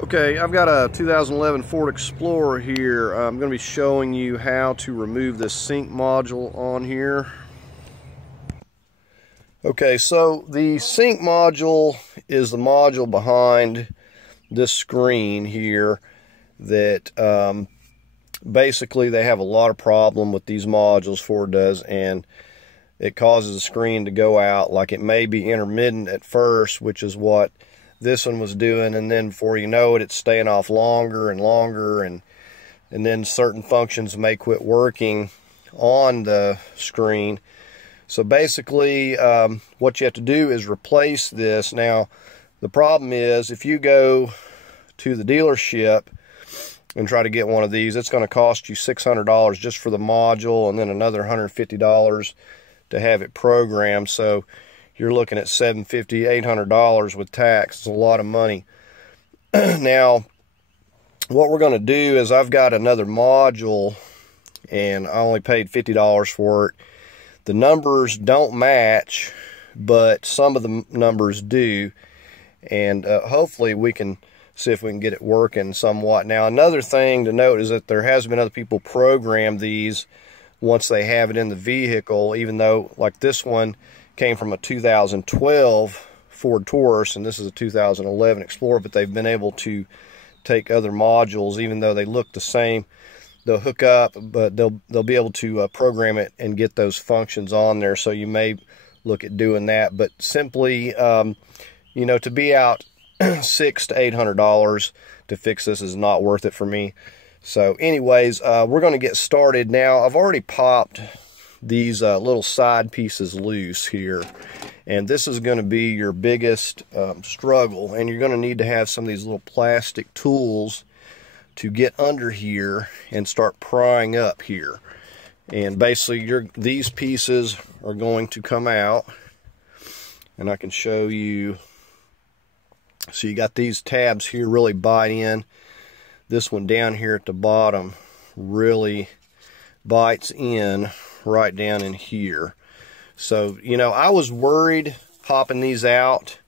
Okay, I've got a 2011 Ford Explorer here. I'm going to be showing you how to remove this sync module on here. Okay, so the sync module is the module behind this screen here that basically they have a lot of problem with these modules, Ford does, and it causes the screen to go out. Like, it may be intermittent at first, which is what this one was doing, and then before you know it, it's staying off longer and longer, and then certain functions may quit working on the screen. So basically what you have to do is replace this. Now the problem is, if you go to the dealership and try to get one of these, it's going to cost you $600 just for the module, and then another $150 to have it programmed. So you're looking at $750, $800 with tax. It's a lot of money. Now, what we're going to do is, I've got another module, and I only paid $50 for it. The numbers don't match, but some of the numbers do, and hopefully we can see if we can get it working somewhat. Now, another thing to note is that there has been other people program these once they have it in the vehicle, even though, like, this one came from a 2012 Ford Taurus, and this is a 2011 Explorer, but they've been able to take other modules, even though they look the same. They'll hook up, but they'll be able to program it and get those functions on there. So you may look at doing that, but simply, you know, to be out $600 to $800 to fix this is not worth it for me. So anyways, we're going to get started now. I've already popped these little side pieces loose here, and this is going to be your biggest struggle, and you're going to need to have some of these little plastic tools to get under here and start prying up here. And basically these pieces are going to come out, and I can show you. So you got these tabs here really bite in. This one down here at the bottom really bites in right down in here. So, you know, I was worried popping these out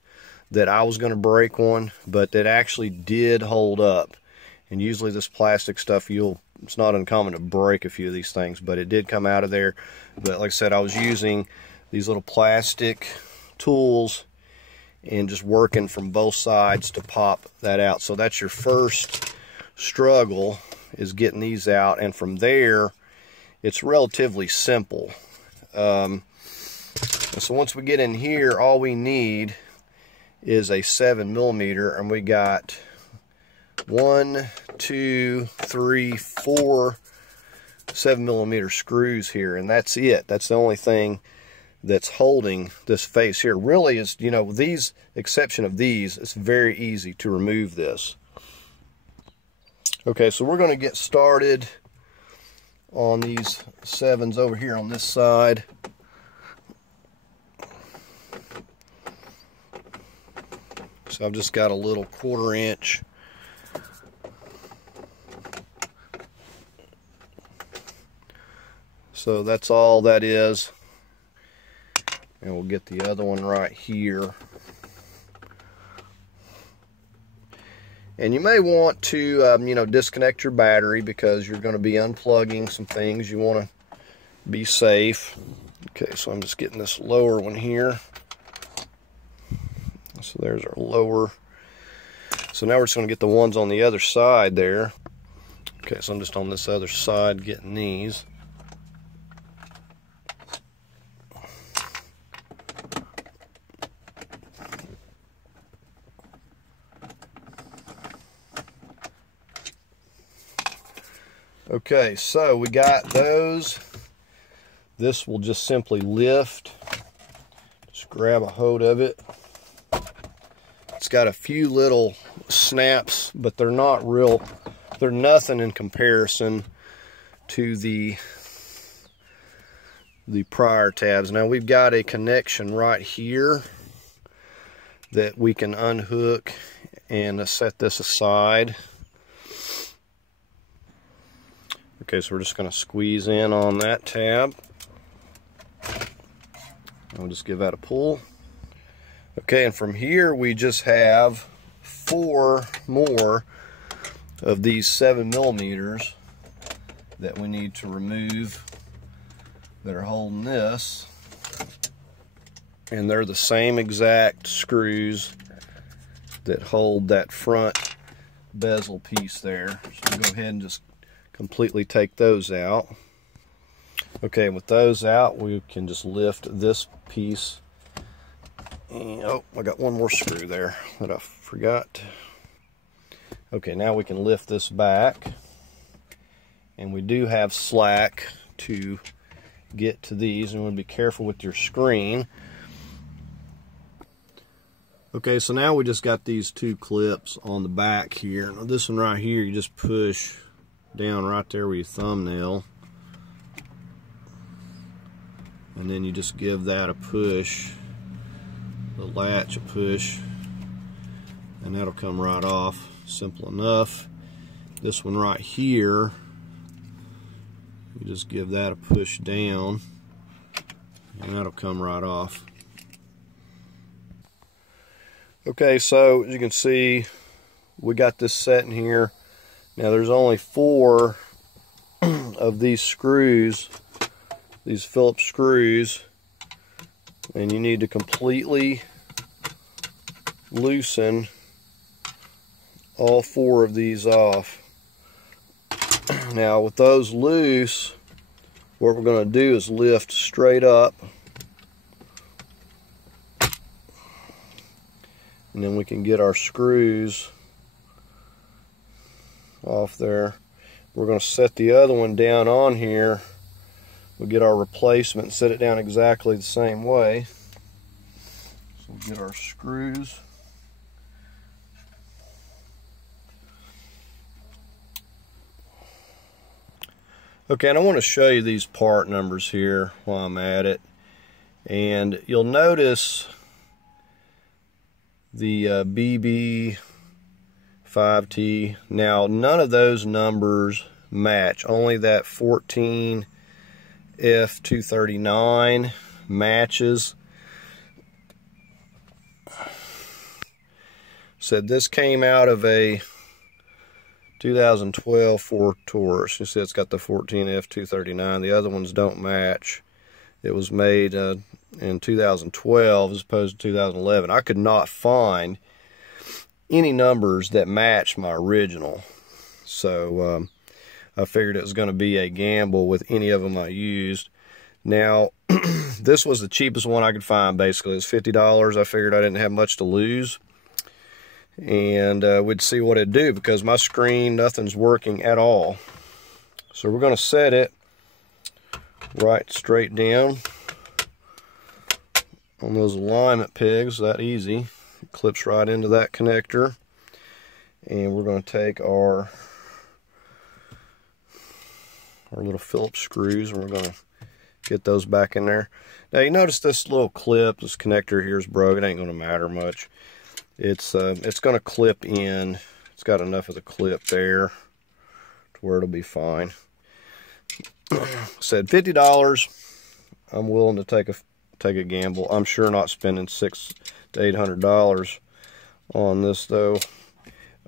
that I was going to break one, but it actually did hold up. And usually this plastic stuff, it's not uncommon to break a few of these things, but it did come out of there. But like I said, I was using these little plastic tools and just working from both sides to pop that out. So that's your first struggle, is getting these out, and from there it's relatively simple. So once we get in here, all we need is a 7mm, and we got 1, 2, 3, 4 7mm screws here, and that's it. That's the only thing that's holding this face here. Really is, you know, these, exception of these, it's very easy to remove this. Okay, so we're going to get started on these 7s over here on this side. So I've just got a little 1/4 inch. So that's all that is. And we'll get the other one right here. And you may want to, you know, disconnect your battery, because you're going to be unplugging some things. You want to be safe. Okay, so I'm just getting this lower one here. So there's our lower. So now we're just going to get the ones on the other side there. Okay, so I'm just on this other side getting these. Okay, so we got those. This will just simply lift. Just grab a hold of it. It's got a few little snaps, but they're not real. They're nothing in comparison to the prior tabs. Now we've got a connection right here that we can unhook and set this aside. Okay, so we're just going to squeeze in on that tab. I'll just give that a pull. Okay, and from here we just have 4 more of these 7mm that we need to remove that are holding this, and they're the same exact screws that hold that front bezel piece there. So we'll go ahead and just completely take those out. Okay, with those out, we can just lift this piece. And, oh, I got one more screw there that I forgot. Okay, now we can lift this back, and we do have slack to get to these, and you want to be careful with your screen. Okay, so now we just got these 2 clips on the back here. Now this one right here, you just push down right there with your thumbnail, and then you just give that a push, the latch a push, and that'll come right off. Simple enough. This one right here, you just give that a push down, and that'll come right off. Okay, so as you can see, we got this set in here. Now there's only 4 of these screws, these Phillips screws, and you need to completely loosen all 4 of these off. Now with those loose, what we're going to do is lift straight up, and then we can get our screws off there. We're going to set the other one down on here. We'll get our replacement and set it down exactly the same way. So we'll get our screws. Okay, and I want to show you these part numbers here while I'm at it. And you'll notice the BB5T. Now, none of those numbers match. Only that 14F239 matches. Said this came out of a 2012 Ford Taurus. You see it's got the 14F239. The other ones don't match. It was made in 2012 as opposed to 2011. I could not find any numbers that matched my original. So I figured it was going to be a gamble with any of them I used. Now, this was the cheapest one I could find, basically. It was $50. I figured I didn't have much to lose. And we'd see what it'd do, because my screen, nothing's working at all. So we're going to set it right straight down on those alignment pegs. That easy. It clips right into that connector. And we're going to take our little Phillips screws, and we're going to get those back in there. Now you notice this little clip, this connector here is broken. It ain't going to matter much. It's going to clip in. It's got enough of the clip there to where it'll be fine. Said $50. I'm willing to take a gamble. I'm sure not spending $600 to $800 on this though.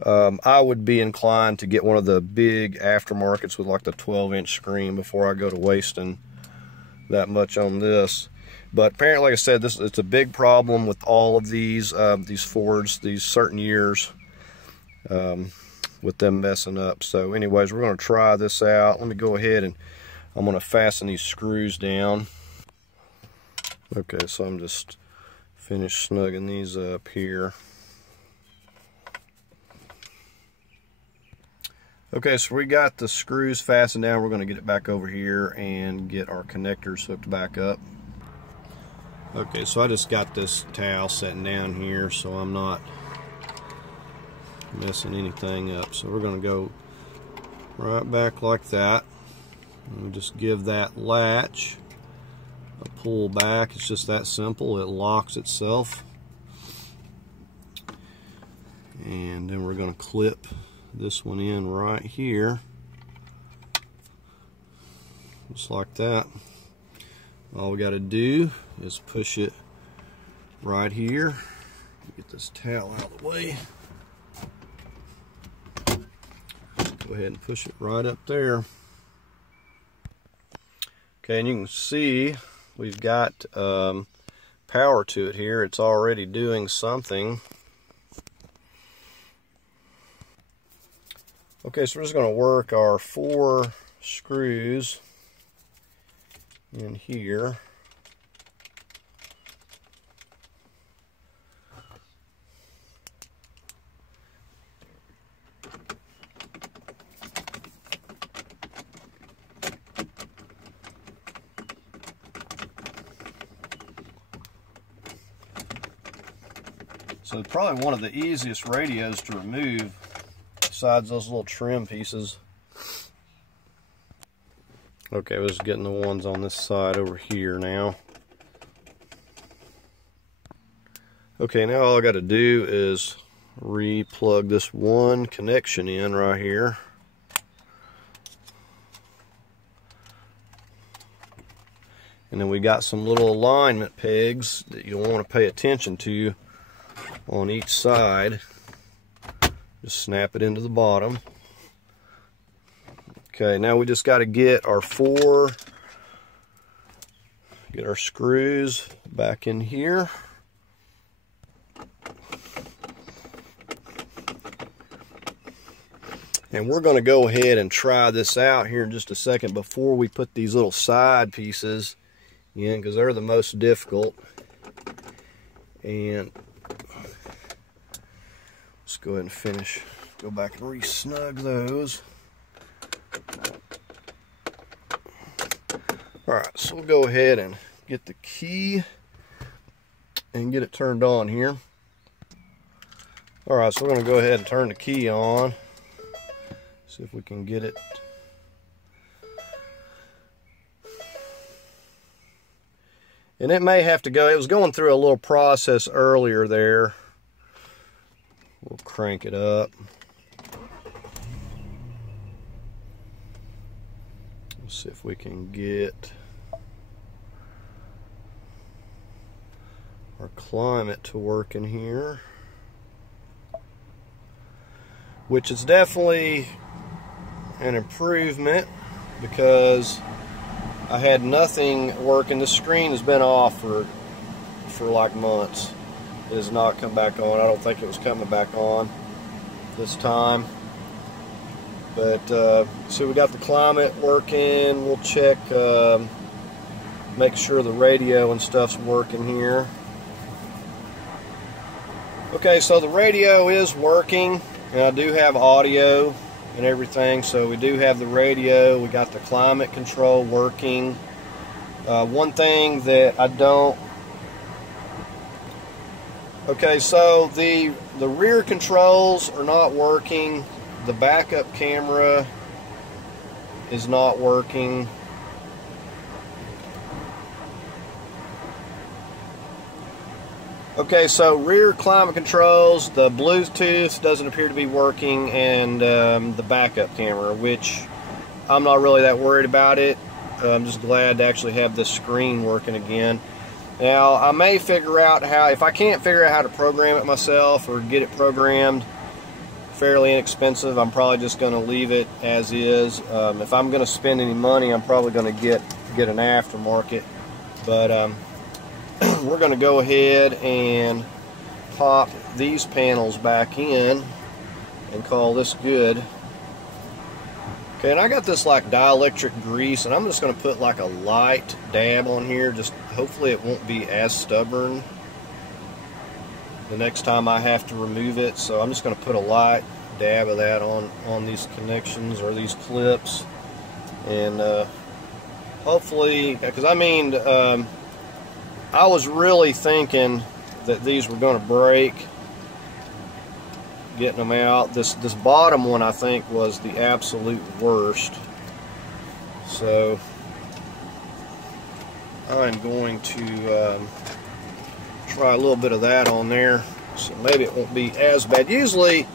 I would be inclined to get one of the big aftermarkets with like the 12-inch screen before I go to wasting that much on this. But apparently, like I said, it's a big problem with all of these Fords, these certain years, with them messing up. So anyways, we're going to try this out. Let me go ahead and I'm going to fasten these screws down. Okay, so I'm just finished snugging these up here. Okay, so we got the screws fastened down. We're going to get it back over here and get our connectors hooked back up. Okay, so I just got this towel sitting down here so I'm not messing anything up. So we're going to go right back like that. And we'll just give that latch a pull back. It's just that simple. It locks itself. And then we're going to clip this one in right here. Just like that. All we got to do is push it right here. Get this towel out of the way. Go ahead and push it right up there. Okay, and you can see we've got power to it here. It's already doing something. Okay, so we're just going to work our 4 screws in here. So it's probably one of the easiest radios to remove, besides those little trim pieces. Okay, we're just getting the ones on this side over here now. Okay, now all I got to do is re-plug this one connection in right here. And then we got some little alignment pegs that you'll want to pay attention to on each side. Just snap it into the bottom. Okay, now we just got to get our screws back in here. And we're going to go ahead and try this out here in just a second before we put these little side pieces in, because they're the most difficult. And let's go ahead and finish. Go back and re-snug those. Alright, so we'll go ahead and get the key and get it turned on here. Alright, so we're going to go ahead and turn the key on. See if we can get it. And it may have to go, it was going through a little process earlier there. We'll crank it up. Let's see if we can get our climate to work in here. Which is definitely an improvement, because I had nothing working. The screen has been off for like months. It has not come back on. I don't think it was coming back on this time. But so we got the climate working. We'll check, make sure the radio and stuff's working here. Okay, so the radio is working, and I do have audio and everything. So we do have the radio. We got the climate control working. One thing that I don't. Okay, so the rear controls are not working. The backup camera is not working. Okay, so rear climate controls, the Bluetooth doesn't appear to be working, and the backup camera, which I'm not really that worried about it. I'm just glad to actually have this screen working again. Now, I may figure out how, if I can't figure out how to program it myself or get it programmed fairly inexpensive, I'm probably just going to leave it as is. If I'm going to spend any money, I'm probably going to get an aftermarket. But we're going to go ahead and pop these panels back in and call this good. Okay, and I got this like dielectric grease, and I'm just going to put like a light dab on here. Just hopefully it won't be as stubborn the next time I have to remove it. So I'm just going to put a light dab of that on these connections or these clips, and hopefully, because I mean, I was really thinking that these were going to break getting them out. This bottom one, I think, was the absolute worst. So I'm going to try a little bit of that on there, so maybe it won't be as bad. Usually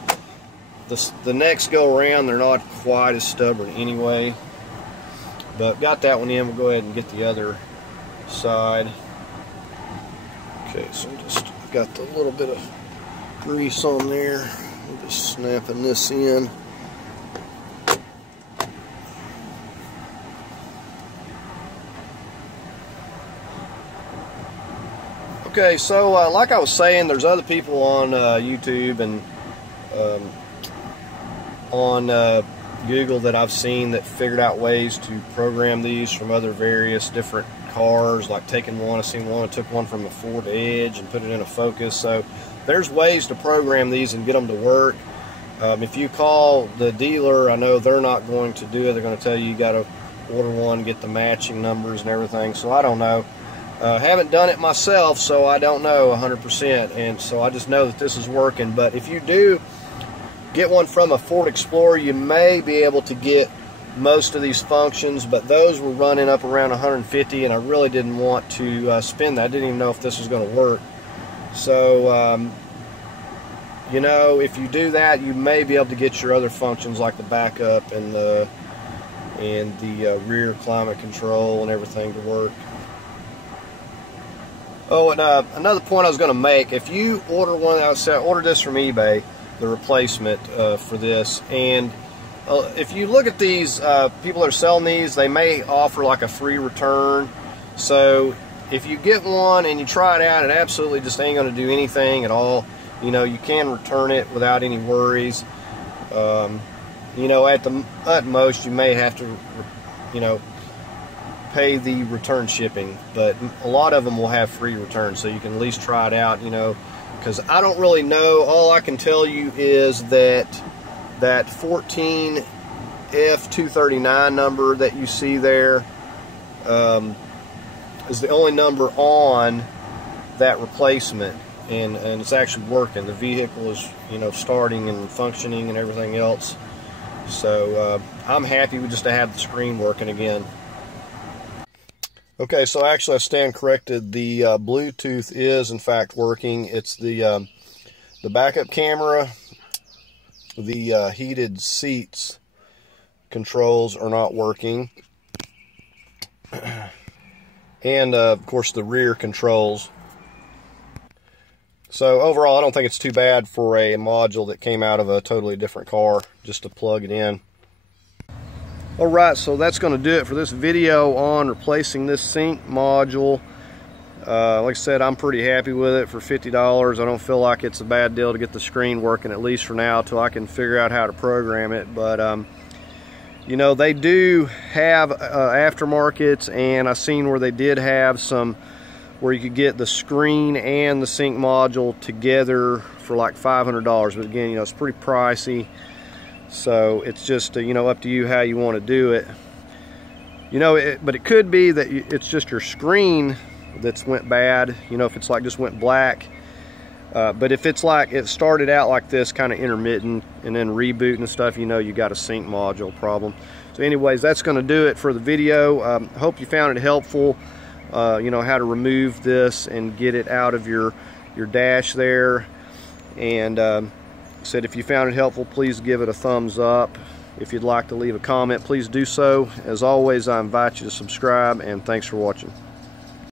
the next go around, they're not quite as stubborn anyway. But got that one in. We'll go ahead and get the other side. Okay, so just got the little bit of grease on there. I'm just snapping this in. Okay, so like I was saying, there's other people on YouTube and on Google that I've seen that figured out ways to program these from other various different cars, like taking one, I've seen one that took one from a Ford Edge and put it in a Focus. So there's ways to program these and get them to work. If you call the dealer, I know they're not going to do it. They're going to tell you got to order one, get the matching numbers and everything. So I don't know. Haven't done it myself, so I don't know 100%. And so I just know that this is working. But if you do get one from a Ford Explorer, you may be able to get most of these functions, but those were running up around 150, and I really didn't want to spend that. I didn't even know if this was going to work. So you know, if you do that, you may be able to get your other functions like the backup and the rear climate control and everything to work. Oh, and another point I was going to make: if you order one, I ordered this from eBay, the replacement for this, and if you look at these people that are selling these, they may offer like a free return. So if you get one and you try it out, it absolutely just ain't going to do anything at all. You know, you can return it without any worries. You know, at the utmost, you may have to, you know, pay the return shipping, but a lot of them will have free returns, so you can at least try it out. You know, because I don't really know. All I can tell you is that 14F239 number that you see there is the only number on that replacement, and it's actually working. The vehicle is, you know, starting and functioning and everything else. So I'm happy with just to have the screen working again. Okay, so actually I stand corrected. The Bluetooth is in fact working. It's the backup camera. The heated seats controls are not working, and of course the rear controls. So overall, I don't think it's too bad for a module that came out of a totally different car, just to plug it in. Alright, so that's going to do it for this video on replacing this sync module. Like I said, I'm pretty happy with it for $50. I don't feel like it's a bad deal to get the screen working, at least for now, till I can figure out how to program it. But you know, they do have aftermarkets, and I've seen where they did have some where you could get the screen and the sync module together for like $500. But again, you know, it's pretty pricey, so it's just you know, up to you how you want to do it. You know, but it could be that it's just your screen that's went bad, you know, if it's like just went black. But if it's like it started out like this, kind of intermittent, and then rebooting and stuff, you know, you got a sync module problem. So anyways, that's going to do it for the video. Hope you found it helpful, you know, how to remove this and get it out of your dash there. And said if you found it helpful, please give it a thumbs up. If you'd like to leave a comment, please do so. As always, I invite you to subscribe, and thanks for watching.